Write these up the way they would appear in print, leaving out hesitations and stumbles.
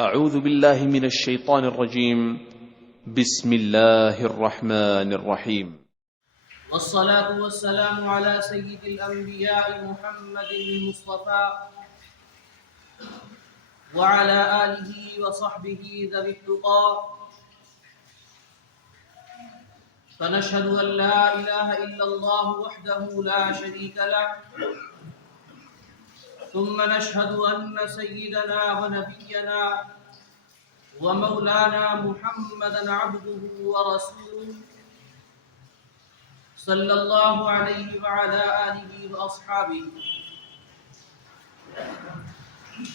اعوذ باللہ من الشیطان الرجیم بسم اللہ الرحمن الرحیم والصلاة والسلام على سيد الأنبياء محمد المصطفى وعلى آله وصحبه ذوي التقى فنشهد أن لا إله إلا الله وحده لا شريك له ثم نشهد أن سيدنا ونبينا ومولانا محمدا عبده ورسوله صلى الله عليه وعلى آله وأصحابه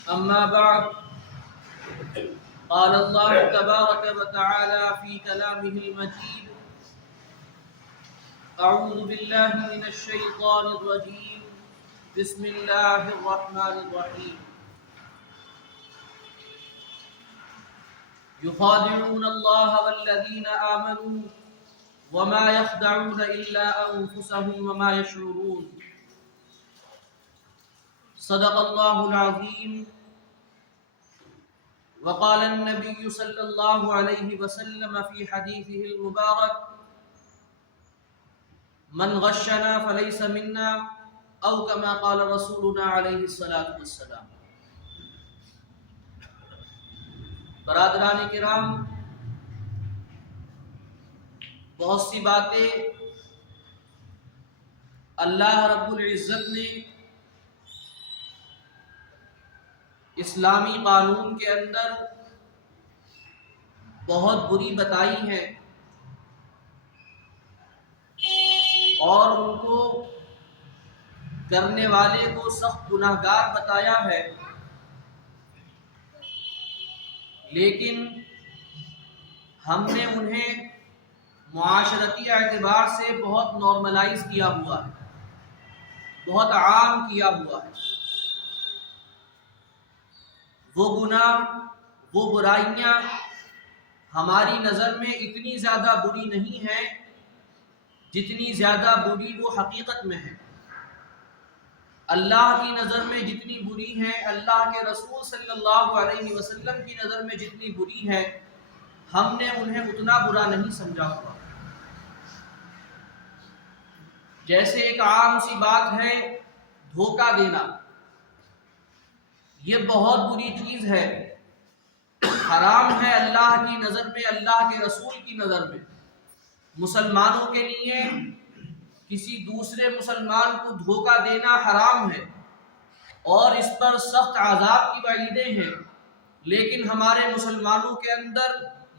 أما بعد قال الله تبارك وتعالى في كلامه المجيد أعوذ بالله من الشيطان الرجيم بسم الله الرحمن الرحيم يخادعون الله والذين آمنوا وما يخدعون إلا أنفسهم وما يشعرون صدق الله العظيم وقال النبي صلى الله عليه وسلم في حديثه المبارك من غشنا فليس منا أو كما قال رسولنا عليه الصلاة والسلام۔ برادران کرام، بہت سی باتیں اللہ رب العزت نے اسلامی قانون کے اندر بہت بری بتائی ہیں اور ان کو کرنے والے کو سخت گناہگار بتایا ہے، لیکن ہم نے انہیں معاشرتی اعتبار سے بہت نارملائز کیا ہوا ہے، بہت عام کیا ہوا ہے۔ وہ گناہ، وہ برائیاں ہماری نظر میں اتنی زیادہ بری نہیں ہیں جتنی زیادہ بری وہ حقیقت میں ہے۔ اللہ کی نظر میں جتنی بری ہے، اللہ کے رسول صلی اللہ علیہ وسلم کی نظر میں جتنی بری ہے، ہم نے انہیں اتنا برا نہیں سمجھا ہوا۔ جیسے ایک عام سی بات ہے دھوکہ دینا، یہ بہت بری چیز ہے، حرام ہے اللہ کی نظر میں، اللہ کے رسول کی نظر میں۔ مسلمانوں کے لیے کسی دوسرے مسلمان کو دھوکہ دینا حرام ہے اور اس پر سخت عذاب کی وعیدیں ہیں، لیکن ہمارے مسلمانوں کے اندر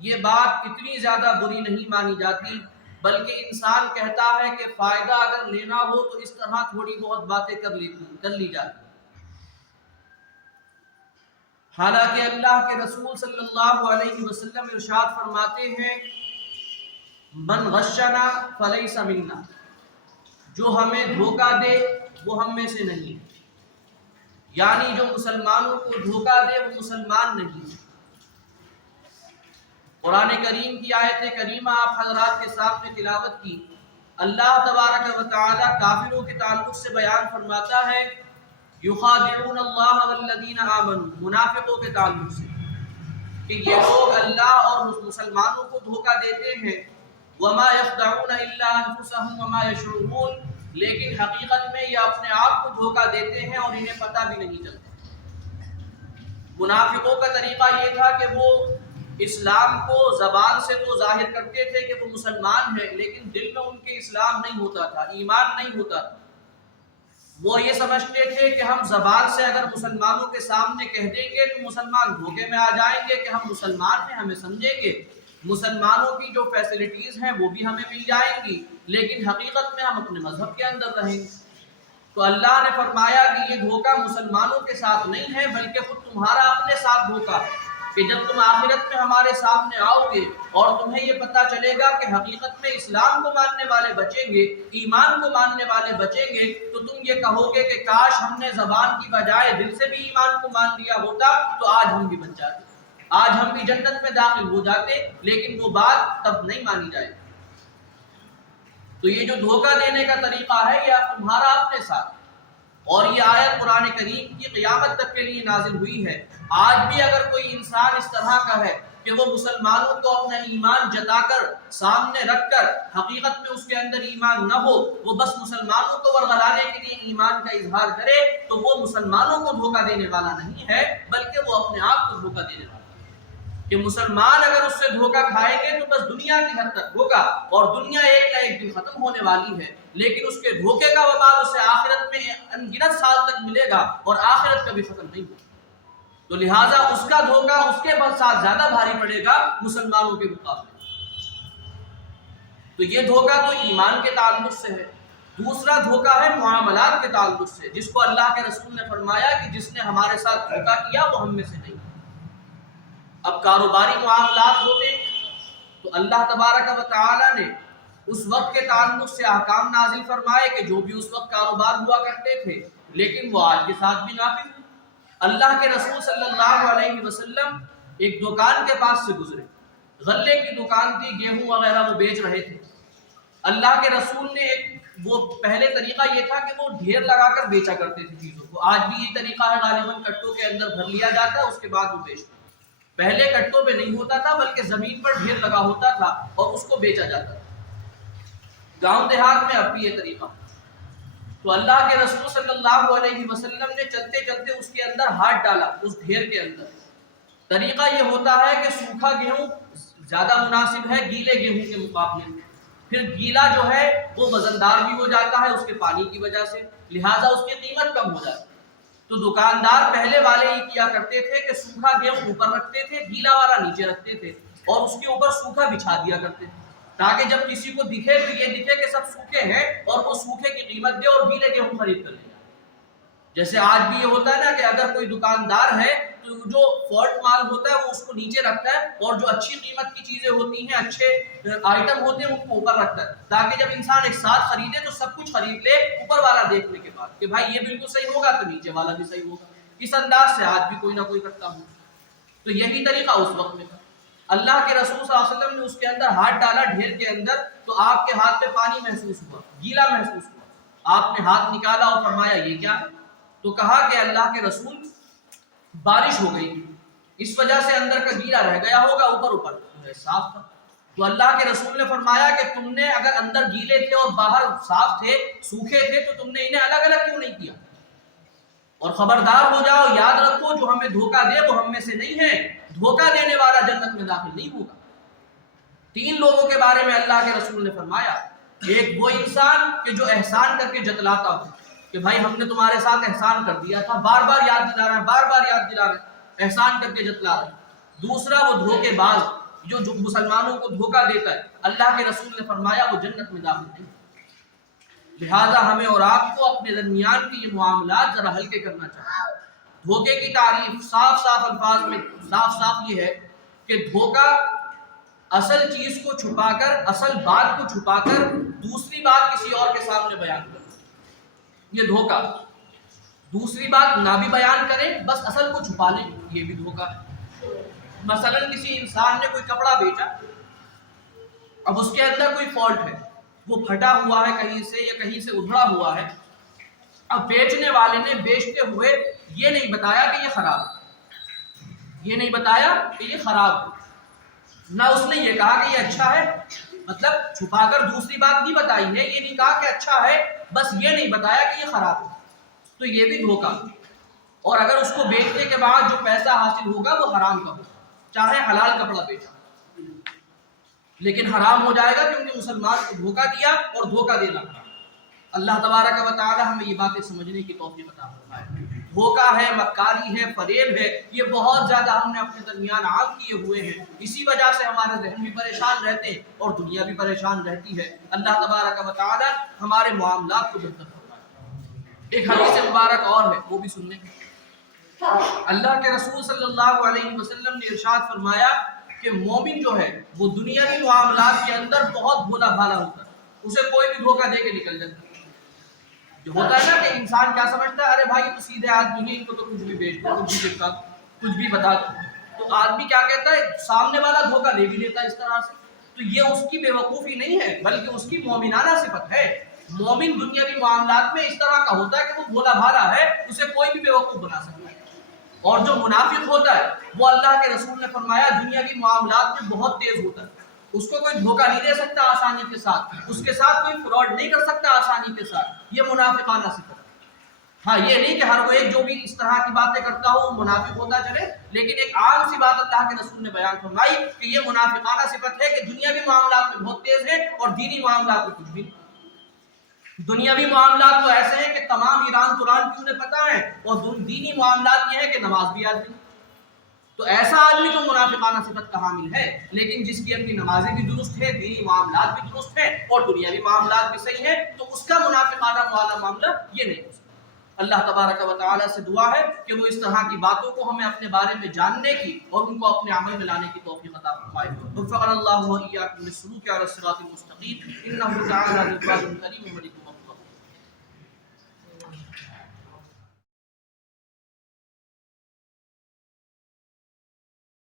یہ بات اتنی زیادہ بری نہیں مانی جاتی، بلکہ انسان کہتا ہے کہ فائدہ اگر لینا ہو تو اس طرح تھوڑی بہت باتیں کر لی جاتی۔ حالانکہ اللہ کے رسول صلی اللہ علیہ وسلم ارشاد فرماتے ہیں من غشنا فلیس منا، جو ہمیں دھوکہ دے وہ ہم میں سے نہیں، یعنی جو مسلمانوں کو دھوکہ دے وہ مسلمان نہیں۔ قرآن کریم کی آیت کریمہ آپ حضرات کے سامنے تلاوت کی، اللہ تبارک و تعالی کافروں کے تعلق سے بیان فرماتا ہے یخادعون اللہ والذین آمنوا، منافقوں کے تعلق سے کہ یہ لوگ اللہ اور مسلمانوں کو دھوکہ دیتے ہیں، وما یخدعون الا انفسهم وما یشعرون، لیکن حقیقت میں یہ اپنے آپ کو دھوکہ دیتے ہیں اور انہیں پتہ بھی نہیں چلتا۔ منافقوں کا طریقہ یہ تھا کہ وہ اسلام کو زبان سے تو ظاہر کرتے تھے کہ وہ مسلمان ہیں، لیکن دل میں ان کے اسلام نہیں ہوتا تھا، ایمان نہیں ہوتا تھا۔ وہ یہ سمجھتے تھے کہ ہم زبان سے اگر مسلمانوں کے سامنے کہہ دیں گے تو مسلمان دھوکے میں آ جائیں گے کہ ہم مسلمان ہیں، ہمیں سمجھیں گے، مسلمانوں کی جو فیسلٹیز ہیں وہ بھی ہمیں مل جائیں گی، لیکن حقیقت میں ہم اپنے مذہب کے اندر رہیں گے۔ تو اللہ نے فرمایا کہ یہ دھوکہ مسلمانوں کے ساتھ نہیں ہے بلکہ خود تمہارا اپنے ساتھ دھوکہ ہے، کہ جب تم آخرت میں ہمارے سامنے آؤ گے اور تمہیں یہ پتہ چلے گا کہ حقیقت میں اسلام کو ماننے والے بچیں گے، ایمان کو ماننے والے بچیں گے، تو تم یہ کہو گے کہ کاش ہم نے زبان کی بجائے دل سے بھی ایمان کو مان لیا ہوتا تو آج ہم بھی بچ جاتے، آج ہم بھی جنت میں داخل ہو جاتے، لیکن وہ بات تب نہیں مانی جائے۔ تو یہ جو دھوکہ دینے کا طریقہ ہے یہ تمہارا اپنے ساتھ، اور یہ آیت قرآن کریم کی قیامت تک کے لیے نازل ہوئی ہے۔ آج بھی اگر کوئی انسان اس طرح کا ہے کہ وہ مسلمانوں کو اپنا ایمان جتا کر سامنے رکھ کر حقیقت میں اس کے اندر ایمان نہ ہو، وہ بس مسلمانوں کو ورغلانے کے لیے ایمان کا اظہار کرے، تو وہ مسلمانوں کو دھوکہ دینے والا نہیں ہے بلکہ وہ اپنے آپ کو دھوکہ دینے والا ہے۔ کہ مسلمان اگر اس سے دھوکہ کھائیں گے تو بس دنیا کی حد تک دھوکہ، اور دنیا ایک نہ ایک دن ختم ہونے والی ہے، لیکن اس کے دھوکے کا وبال اسے آخرت میں انگنت سال تک ملے گا اور آخرت کبھی ختم نہیں ہوگا۔ تو لہٰذا اس کا دھوکہ اس کے ساتھ زیادہ بھاری پڑے گا مسلمانوں کے مقابلے۔ تو یہ دھوکہ تو ایمان کے تعلق سے ہے۔ دوسرا دھوکہ ہے معاملات کے تعلق سے، جس کو اللہ کے رسول نے فرمایا کہ جس نے ہمارے ساتھ دھوکہ کیا وہ ہم میں سے نہیں۔ اب کاروباری معاملات ہوتے تو اللہ تبارک و تعالی نے اس وقت کے تعلق سے احکام نازل فرمائے کہ جو بھی اس وقت کاروبار ہوا کرتے تھے لیکن وہ آج کے ساتھ بھی نافذ ہیں۔ اللہ کے رسول صلی اللہ علیہ وسلم ایک دکان کے پاس سے گزرے، غلے کی دکان تھی، گیہوں وغیرہ وہ بیچ رہے تھے۔ اللہ کے رسول نے وہ پہلے طریقہ یہ تھا کہ وہ ڈھیر لگا کر بیچا کرتے تھے چیزوں کو، آج بھی یہ طریقہ ہے، غالباً کٹوں کے اندر بھر لیا جاتا ہے اس کے بعد وہ بیچتے۔ پہلے کٹوں پہ نہیں ہوتا تھا بلکہ زمین پر ڈھیر لگا ہوتا تھا اور اس کو بیچا جاتا تھا۔ گاؤں دیہات میں اب بھی یہ طریقہ۔ تو اللہ کے رسول صلی اللہ علیہ وسلم نے چلتے چلتے اس کے اندر ہاتھ ڈالا، اس ڈھیر کے اندر۔ طریقہ یہ ہوتا ہے کہ سوکھا گیہوں زیادہ مناسب ہے گیلے گیہوں کے مقابلے میں، پھر گیلا جو ہے وہ وزندار بھی ہو جاتا ہے اس کے پانی کی وجہ سے، لہٰذا اس کی قیمت کم ہو جاتی ہے۔ تو دکاندار پہلے والے ہی کیا کرتے تھے کہ سوکھا گیہوں اوپر رکھتے تھے، گیلا والا نیچے رکھتے تھے، اور اس کے اوپر سوکھا بچھا دیا کرتے تھے تاکہ جب کسی کو دکھے تو یہ دکھے کہ سب سوکھے ہیں اور وہ سوکھے کی قیمت دے اور گیلے گیہوں خرید کر لے جائے۔ جیسے آج بھی یہ ہوتا ہے نا کہ اگر کوئی دکاندار ہے تو جو فالٹ مال ہوتا ہے وہ اس کو نیچے رکھتا ہے اور جو اچھی قیمت کی چیزیں ہوتی ہیں، اچھے آئٹم ہوتے ہیں، ان کو اوپر رکھتا ہے تاکہ جب انسان ایک ساتھ خریدے تو سب کچھ خرید لے اوپر والا دیکھنے کے بعد کہ بھائی یہ بالکل صحیح ہوگا تو نیچے والا بھی صحیح ہوگا۔ اس انداز سے آج بھی کوئی نہ کوئی کرتا ہوں۔ تو یہی طریقہ اس وقت میں تھا۔ اللہ کے رسول صلی اللہ علیہ وسلم نے اس کے اندر ہاتھ ڈالا ڈھیر کے اندر، تو آپ کے ہاتھ پہ پانی محسوس ہوا، گیلا محسوس ہوا۔ آپ نے ہاتھ نکالا اور فرمایا یہ کیا ہے؟ تو کہا کہ اللہ کے رسول بارش ہو گئی اس وجہ سے اندر کا گیلا رہ گیا ہوگا، اوپر صاف تھا۔ تو اللہ کے رسول نے فرمایا کہ تم نے اگر اندر گیلے تھے اور باہر صاف تھے، سوکھے تھے، تو تم نے انہیں الگ الگ کیوں نہیں کیا؟ اور خبردار ہو جاؤ، یاد رکھو جو ہمیں دھوکہ دے وہ ہم میں سے نہیں ہے، دھوکہ دینے والا جنت میں داخل نہیں ہوگا۔ 3 لوگوں کے بارے میں اللہ کے رسول نے فرمایا، ایک وہ انسان کہ جو احسان کر کے جتلاتا ہو کہ بھائی ہم نے تمہارے ساتھ احسان کر دیا تھا، بار بار یاد دلا رہا ہے، بار بار یاد دلا رہا ہے، احسان کر کے جتلا رہا ہے۔ دوسرا وہ دھوکے باز جو مسلمانوں کو دھوکہ دیتا ہے، اللہ کے رسول نے فرمایا وہ جنت میں داخل نہیں۔ لہذا ہمیں اور آپ کو اپنے درمیان کے یہ معاملات ذرا ہلکے کرنا چاہیے۔ دھوکے کی تعریف صاف صاف الفاظ میں صاف یہ ہے کہ دھوکہ اصل چیز کو چھپا کر، اصل بات کو چھپا کر دوسری بات کسی اور کے سامنے بیان کرنا، یہ دھوکہ۔ دوسری بات نہ بھی بیان کریں، بس اصل کو چھپا لیں، یہ بھی دھوکہ ہے۔ مثلا کسی انسان نے کوئی کپڑا بیچا، اب اس کے اندر کوئی فالٹ ہے، وہ پھٹا ہوا ہے کہیں سے یا کہیں سے ادھڑا ہوا ہے۔ اب بیچنے والے نے بیچتے ہوئے یہ نہیں بتایا کہ یہ خراب ہے، یہ نہیں بتایا کہ یہ خراب ہے، نہ اس نے یہ کہا کہ یہ اچھا ہے، مطلب چھپا کر دوسری بات نہیں بتائی ہے، یہ نہیں کہا کہ اچھا ہے، بس یہ نہیں بتایا کہ یہ خراب ہے، تو یہ بھی دھوکہ۔ اور اگر اس کو بیچنے کے بعد جو پیسہ حاصل ہوگا وہ حرام کا ہوگا، چاہے حلال کپڑا بیچا لیکن حرام ہو جائے گا، کیونکہ مسلمان کو دھوکہ دیا اور دھوکہ دینا حرام۔ اللہ تبارک و تعالی ہمیں یہ باتیں سمجھنے کی توفیق عطا فرمائے۔ دھوکہ ہے، مکاری ہے، فریب ہے، یہ بہت زیادہ ہم نے اپنے درمیان عام کیے ہوئے ہیں، اسی وجہ سے ہمارے ذہن بھی پریشان رہتے ہیں اور دنیا بھی پریشان رہتی ہے۔ اللہ تبارک و تعالی ہمارے معاملات کو بہتر فرمائے۔ ایک حدیث مبارک اور ہے، وہ بھی سن لیں۔ اللہ کے رسول صلی اللہ علیہ وسلم نے ارشاد فرمایا کہ مومن جو ہے وہ دنیاوی معاملات کے اندر بہت بھولا بھالا ہوتا ہے، اسے کوئی بھی دھوکہ دے کے نکل جاتا ہے۔ جو ہوتا ہے نا کہ انسان کیا سمجھتا ہے، ارے بھائی تو سیدھے آدمی ہے، ان کو تو کچھ بھی بیچ دو، کچھ بھی چپکا، کچھ بھی بتا دو۔ تو آدمی کیا کہتا ہے، سامنے والا دھوکہ دے بھی لیتا ہے اس طرح سے۔ تو یہ اس کی بے وقوفی نہیں ہے بلکہ اس کی مومنانہ صفت ہے مومن دنیاوی معاملات میں اس طرح کا ہوتا ہے کہ وہ بھولا بھالا ہے، اسے کوئی بھی بیوقوف بنا سکتا ہے. اور جو منافق ہوتا ہے وہ اللہ کے رسول نے فرمایا دنیاوی معاملات میں بہت تیز ہوتا ہے، اس کو کوئی دھوکہ نہیں دے سکتا آسانی کے ساتھ، اس کے ساتھ کوئی فراڈ نہیں کر سکتا آسانی کے ساتھ. یہ منافقانہ صفت ہے. ہاں یہ نہیں کہ ہر وہ ایک جو بھی اس طرح کی باتیں کرتا ہو وہ منافق ہوتا چلے، لیکن ایک عام سی بات اللہ کے رسول نے بیان فرمائی کہ یہ منافقانہ صفت ہے کہ دنیاوی معاملات میں بہت تیز ہے اور دینی معاملات میں کچھ بھی نہیں. دنیاوی معاملات تو ایسے ہیں کہ تمام ایران توران کی انہیں پتہ ہے، اور دینی معاملات یہ ہے کہ نماز بھی یاد نہیں. تو ایسا آدمی تو منافقانہ صفت کا حامل ہے، لیکن جس کی اپنی نمازیں بھی درست ہیں، دینی معاملات بھی درست ہیں اور دنیاوی معاملات بھی صحیح ہیں، تو اس کا منافقانہ والا معاملہ یہ نہیں ہو سکتا. اللہ تبارک و تعالیٰ سے دعا ہے کہ وہ اس طرح کی باتوں کو ہمیں اپنے بارے میں جاننے کی اور ان کو اپنے عمل میں لانے کی توفیق عطا فرمائے. وفقنا اللہ و ایاکم للسلوک علی الصراط المستقیم انہ تعالی جواد کریم مجید.